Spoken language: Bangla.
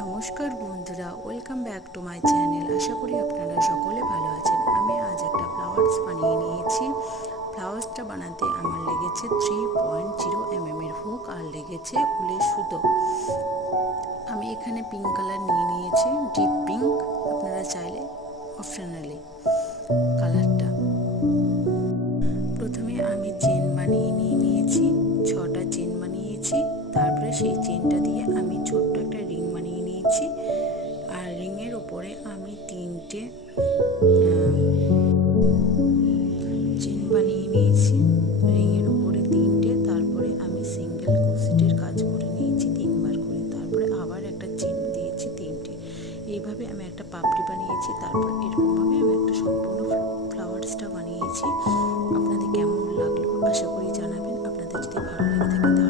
নমস্কার বন্ধুরা, welcome back to my channel. আশা করি আপনারা সকলে ভালো আছেন। আমি আজ একটা ফ্লাওয়ার্স বানিয়ে নিয়েছি। ফ্লাওয়ার্সটা বানাতে আমার লেগেছে 3.0 mm এর হুক আর লেগেছে উলের সুতো। আমি এখানে পিঙ্ক কালার নিয়ে নিয়েছি, ডিপ পিঙ্ক। আপনারা চাইলে অপশনালি কালারটা। প্রথমে আমি চেন বানিয়ে নিয়েছি, 6টা চেন বানিয়েছি। তারপরে সেই চেনটা দিয়ে আমি ছোট্ট একটা রিং বানিয়ে নিয়েছি। আর রিংয়ের ওপরে আমি 3টে চেন বানিয়ে নিয়েছি, রিংয়ের ওপরে 3টে। তারপরে আমি সিঙ্গেল ক্রোশেটের কাজ করে নিয়েছি 3বার করে। তারপরে আবার একটা চেন দিয়েছি 3টে। এইভাবে আমি একটা পাপড়ি বানিয়েছি। তারপর এরকমভাবে আমি একটা সম্পূর্ণ ফ্লাওয়ার্সটা বানিয়েছি। আপনাদের কেমন লাগলো আশা করি জানাবেন। আপনাদের যদি ভালো লেগে থাকে